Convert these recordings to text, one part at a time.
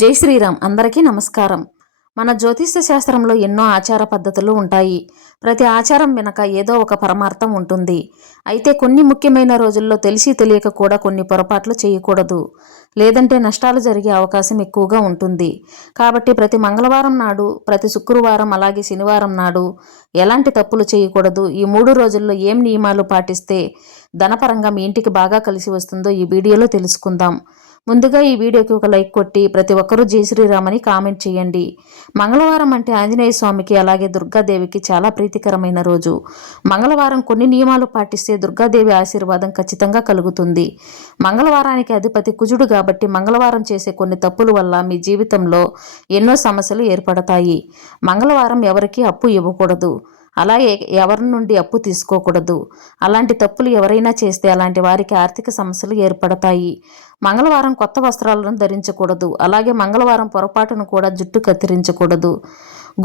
జై శ్రీరామ్. అందరికీ నమస్కారం. మన జ్యోతిష్య శాస్త్రంలో ఎన్నో ఆచార పద్ధతులు ఉంటాయి. ప్రతి ఆచారం వెనక ఏదో ఒక పరమార్థం ఉంటుంది. అయితే కొన్ని ముఖ్యమైన రోజుల్లో తెలిసి తెలియక కూడా కొన్ని పొరపాట్లు చేయకూడదు, లేదంటే నష్టాలు జరిగే అవకాశం ఎక్కువగా ఉంటుంది. కాబట్టి ప్రతి మంగళవారం నాడు, ప్రతి శుక్రవారం, అలాగే శనివారం నాడు ఎలాంటి తప్పులు చేయకూడదు, ఈ 3 రోజుల్లో ఏం నియమాలు పాటిస్తే ధనపరంగా మీ ఇంటికి బాగా కలిసి వస్తుందో ఈ వీడియోలో తెలుసుకుందాం. ముందుగా ఈ వీడియోకి ఒక లైక్ కొట్టి ప్రతి ఒక్కరూ జై శ్రీరామ్ అని కామెంట్ చేయండి. మంగళవారం అంటే ఆంజనేయ స్వామికి అలాగే దుర్గాదేవికి చాలా ప్రీతికరమైన రోజు. మంగళవారం కొన్ని నియమాలు పాటిస్తే దుర్గాదేవి ఆశీర్వాదం ఖచ్చితంగా కలుగుతుంది. మంగళవారానికి అధిపతి కుజుడు కాబట్టి మంగళవారం చేసే కొన్ని తప్పుల వల్ల మీ జీవితంలో ఎన్నో సమస్యలు ఏర్పడతాయి. మంగళవారం ఎవరికీ అప్పు ఇవ్వకూడదు, అలాగే ఎవరి నుండి అప్పు తీసుకోకూడదు. అలాంటి తప్పులు ఎవరైనా చేస్తే అలాంటి వారికి ఆర్థిక సమస్యలు ఏర్పడతాయి. మంగళవారం కొత్త వస్త్రాలను ధరించకూడదు, అలాగే మంగళవారం పొరపాటును కూడా జుట్టు కత్తిరించకూడదు,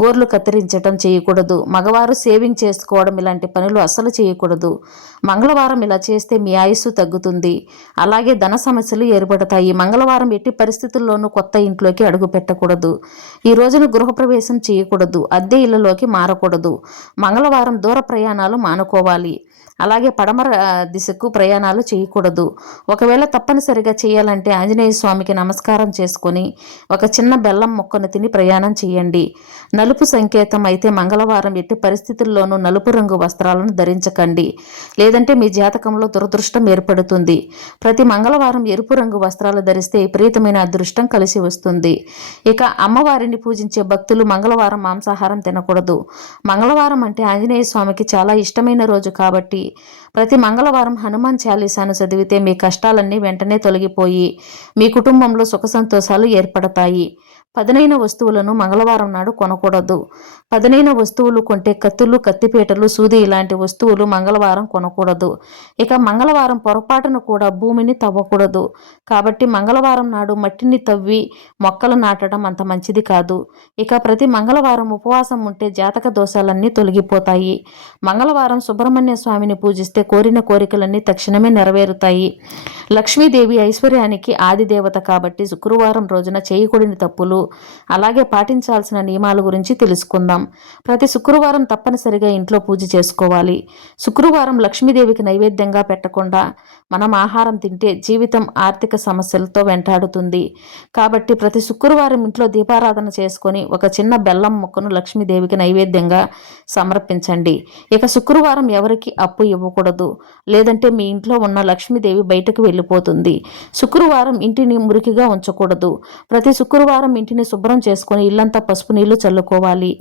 గోర్లు కత్తిరించటం చేయకూడదు. మగవారు సేవింగ్ చేసుకోవడం ఇలాంటి పనులు అస్సలు చేయకూడదు. మంగళవారం ఇలా చేస్తే మీ ఆయుస్సు తగ్గుతుంది, అలాగే ధన సమస్యలు ఏర్పడతాయి. మంగళవారం ఎట్టి పరిస్థితుల్లోనూ కొత్త ఇంట్లోకి అడుగు పెట్టకూడదు. ఈ రోజున గృహప్రవేశం చేయకూడదు, అద్దె ఇళ్లలోకి మారకూడదు. మంగళవారం దూర ప్రయాణాలు మానుకోవాలి, అలాగే పడమర దిశకు ప్రయాణాలు చేయకూడదు. ఒకవేళ తప్పనిసరిగా చేయాలంటే ఆంజనేయ స్వామికి నమస్కారం చేసుకొని ఒక చిన్న బెల్లం ముక్కను తిని ప్రయాణం చేయండి. నలుపు సంకేతం అయితే మంగళవారం ఎట్టి పరిస్థితుల్లోనూ నలుపు రంగు వస్త్రాలను ధరించకండి, లేదంటే మీ జాతకంలో దురదృష్టం ఏర్పడుతుంది. ప్రతి మంగళవారం ఎరుపు రంగు వస్త్రాలు ధరిస్తే విపరీతమైన అదృష్టం కలిసి వస్తుంది. ఇక అమ్మవారిని పూజించే భక్తులు మంగళవారం మాంసాహారం తినకూడదు. మంగళవారం అంటే ఆంజనేయ స్వామికి చాలా ఇష్టమైన రోజు కాబట్టి ప్రతి మంగళవారం హనుమాన్ చాలీసాను చదివితే మీ కష్టాలన్నీ వెంటనే తొలగిపోయి మీ కుటుంబంలో సుఖ సంతోషాలు ఏర్పడతాయి. పదునైన వస్తువులను మంగళవారం నాడు కొనకూడదు. పదునైన వస్తువులు కొంటే కత్తులు, కత్తిపీటలు, సూది ఇలాంటి వస్తువులు మంగళవారం కొనకూడదు. ఇక మంగళవారం పొరపాటును కూడా భూమిని తవ్వకూడదు. కాబట్టి మంగళవారం నాడు మట్టిని తవ్వి మొక్కలు నాటడం అంత మంచిది కాదు. ఇక ప్రతి మంగళవారం ఉపవాసం ఉంటే జాతక దోషాలన్నీ తొలగిపోతాయి. మంగళవారం సుబ్రహ్మణ్య స్వామిని పూజిస్తే కోరిన కోరికలన్నీ తక్షణమే నెరవేరుతాయి. లక్ష్మీదేవి ఐశ్వర్యానికి ఆది దేవత కాబట్టి శుక్రవారం రోజున చేయకూడని తప్పులు, అలాగే పాటించాల్సిన నియమాల గురించి తెలుసుకుందాం. ప్రతి శుక్రవారం తప్పనిసరిగా ఇంట్లో పూజ చేసుకోవాలి. శుక్రవారం లక్ష్మీదేవికి నైవేద్యంగా పెట్టకుండా మనం ఆహారం తింటే జీవితం ఆర్థిక సమస్యలతో వెంటాడుతుంది. కాబట్టి ప్రతి శుక్రవారం ఇంట్లో దీపారాధన చేసుకొని ఒక చిన్న బెల్లం ముక్కను లక్ష్మీదేవికి నైవేద్యంగా సమర్పించండి. ఇక శుక్రవారం ఎవరికి అప్పు ఇవ్వకూడదు, లేదంటే మీ ఇంట్లో ఉన్న లక్ష్మీదేవి బయటకు వెళ్ళిపోతుంది. శుక్రవారం ఇంటిని మురికిగా ఉంచకూడదు. ప్రతి శుక్రవారం ఇంటిని శుభ్రం చేసుకొని ఇల్లంతా పసుపు నీళ్లు చల్లుకోవాలి,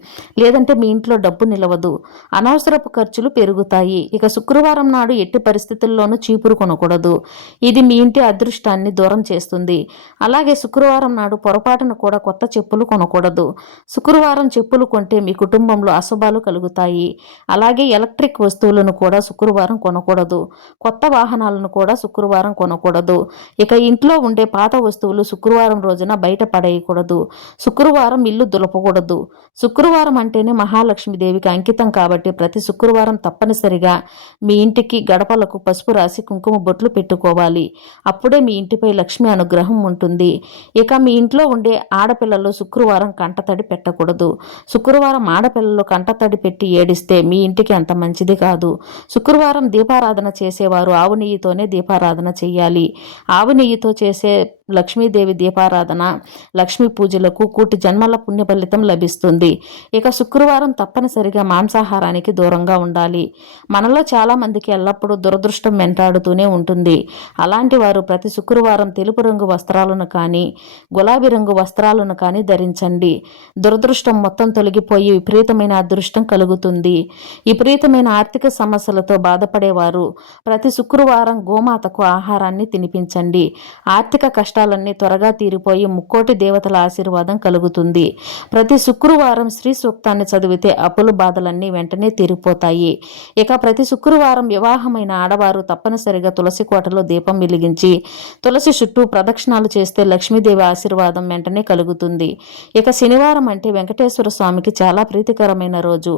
లేదంటే మీ ఇంట్లో డబ్బు నిలవదు, అనవసరపు ఖర్చులు పెరుగుతాయి. ఇక శుక్రవారం నాడు ఎట్టి పరిస్థితుల్లోనూ చీపురు కొనకూడదు, ఇది మీ ఇంటి అదృష్టాన్ని దూరం చేస్తుంది. అలాగే శుక్రవారం నాడు పొరపాటును కూడా కొత్త చెప్పులు కొనకూడదు. శుక్రవారం చెప్పులు కొంటే మీ కుటుంబంలో అశుభాలు కలుగుతాయి. అలాగే ఎలక్ట్రిక్ వస్తువులను కూడా శుక్రవారం కొనకూడదు. కొత్త వాహనాలను కూడా శుక్రవారం కొనకూడదు. ఇక ఇంట్లో ఉండే పాత వస్తువులు శుక్రవారం రోజున బయట పడేయకూడదు. శుక్రవారం ఇల్లు దులపకూడదు. శుక్రవారం అంటేనే మహాలక్ష్మీదేవికి అంకితం కాబట్టి ప్రతి శుక్రవారం తప్పనిసరిగా మీ ఇంటికి గడపలకు పసుపు రాసి కుంకుమ బొట్లు పెట్టుకోవాలి. అప్పుడే మీ ఇంటిపై లక్ష్మి అనుగ్రహం ఉంటుంది. ఇక మీ ఇంట్లో ఉండే ఆడపిల్లలు శుక్రవారం కంటతడి పెట్టకూడదు. శుక్రవారం ఆడపిల్లలు కంటతడి పెట్టి ఏడిస్తే మీ ఇంటికి అంత మంచిది కాదు. శుక్రవారం దీపారాధన చేసేవారు ఆవు నెయ్యితోనే దీపారాధన చేయాలి. ఆవు నెయ్యితో చేసే లక్ష్మీదేవి దీపారాధన, లక్ష్మీ పూజలకు కోటి జన్మల పుణ్య ఫలితం లభిస్తుంది. ఇక శుక్రవారం తప్పనిసరిగా మాంసాహారానికి దూరంగా ఉండాలి. మనలో చాలా మందికి ఎల్లప్పుడూ దురదృష్టం వెంటాడుతూనే ఉంటుంది. అలాంటి వారు ప్రతి శుక్రవారం తెలుపు రంగు వస్త్రాలను కానీ గులాబీ రంగు వస్త్రాలను కానీ ధరించండి. దురదృష్టం మొత్తం తొలగిపోయి విపరీతమైన అదృష్టం కలుగుతుంది. విపరీతమైన ఆర్థిక సమస్యలతో బాధపడేవారు ప్రతి శుక్రవారం గోమాతకు ఆహారాన్ని తినిపించండి. ఆర్థిక కష్టాలన్నీ త్వరగా తీరిపోయి ముక్కోటి దేవతల ఆశీర్వాదం కలుగుతుంది. ప్రతి శుక్రవారం శ్రీ సూక్తాన్ని చదివితే అప్పుల బాధలన్నీ వెంటనే తీరిపోతాయి. ఇక ప్రతి శుక్రవారం వివాహమైన ఆడవారు తప్పనిసరిగా తులసి కోటలో దీపం వెలిగించి తులసి చుట్టూ ప్రదక్షిణాలు చేస్తే లక్ష్మీదేవి ఆశీర్వాదం వెంటనే కలుగుతుంది. ఇక శనివారం అంటే వెంకటేశ్వర స్వామికి చాలా ప్రీతికరమైన రోజు,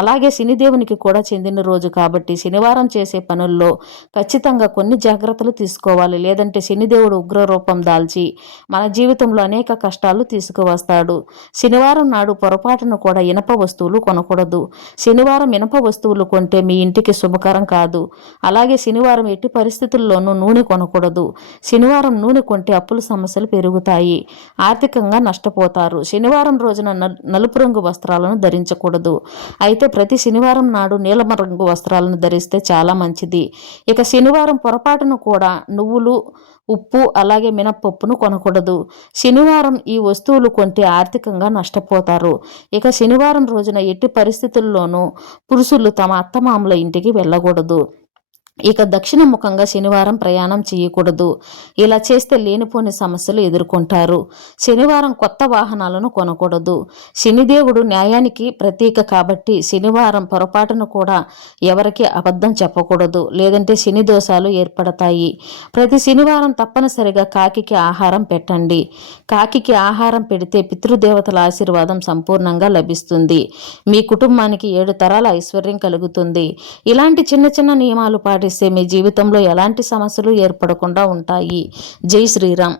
అలాగే శనిదేవునికి కూడా చెందిన రోజు కాబట్టి శనివారం చేసే పనుల్లో ఖచ్చితంగా కొన్ని జాగ్రత్తలు తీసుకోవాలి, లేదంటే శనిదేవుడు ఉగ్ర రూపం దాల్చి మన జీవితంలో అనేక కష్టాలు తీసుకువస్తాడు. శనివారం నాడు పొరపాటును కూడా ఇనప వస్తువులు కొనకూడదు. శనివారం ఇనప వస్తువులు కొంటే మీ ఇంటికి శుభకరం కాదు. అలాగే శనివారం ఎట్టి పరిస్థితుల్లోనూ నూనె కొనకూడదు. శనివారం నూనె కొంటే అప్పుల సమస్యలు పెరుగుతాయి, ఆర్థికంగా నష్టపోతారు. శనివారం రోజున నలుపు రంగు వస్త్రాలను ధరించకూడదు. అయితే ప్రతి శనివారం నాడు నీలమ రంగు వస్త్రాలను ధరిస్తే చాలా మంచిది. ఇక శనివారం పొరపాటును కూడా నువ్వులు, ఉప్పు అలాగే మినప్పప్పును కొనకూడదు. శనివారం ఈ వస్తువులు కొంటే ఆర్థికంగా నష్టపోతారు. ఇక శనివారం రోజున ఎట్టి పరిస్థితుల్లోనూ పురుషులు తమ అత్తమామల ఇంటికి వెళ్ళకూడదు. ఇక దక్షిణముఖంగా శనివారం ప్రయాణం చేయకూడదు. ఇలా చేస్తే లేనిపోని సమస్యలు ఎదుర్కొంటారు. శనివారం కొత్త వాహనాలను కొనకూడదు. శనిదేవుడు న్యాయానికి ప్రతీక కాబట్టి శనివారం పొరపాటును కూడా ఎవరికి అబద్ధం చెప్పకూడదు, లేదంటే శని దోషాలు ఏర్పడతాయి. ప్రతి శనివారం తప్పనిసరిగా కాకికి ఆహారం పెట్టండి. కాకికి ఆహారం పెడితే పితృదేవతల ఆశీర్వాదం సంపూర్ణంగా లభిస్తుంది. మీ కుటుంబానికి 7 తరాల ఐశ్వర్యం కలుగుతుంది. ఇలాంటి చిన్న చిన్న నియమాలు పాటిస్తే మీ జీవితంలో ఎలాంటి సమస్యలు ఏర్పడకుండా ఉంటాయి. జై శ్రీరామ్.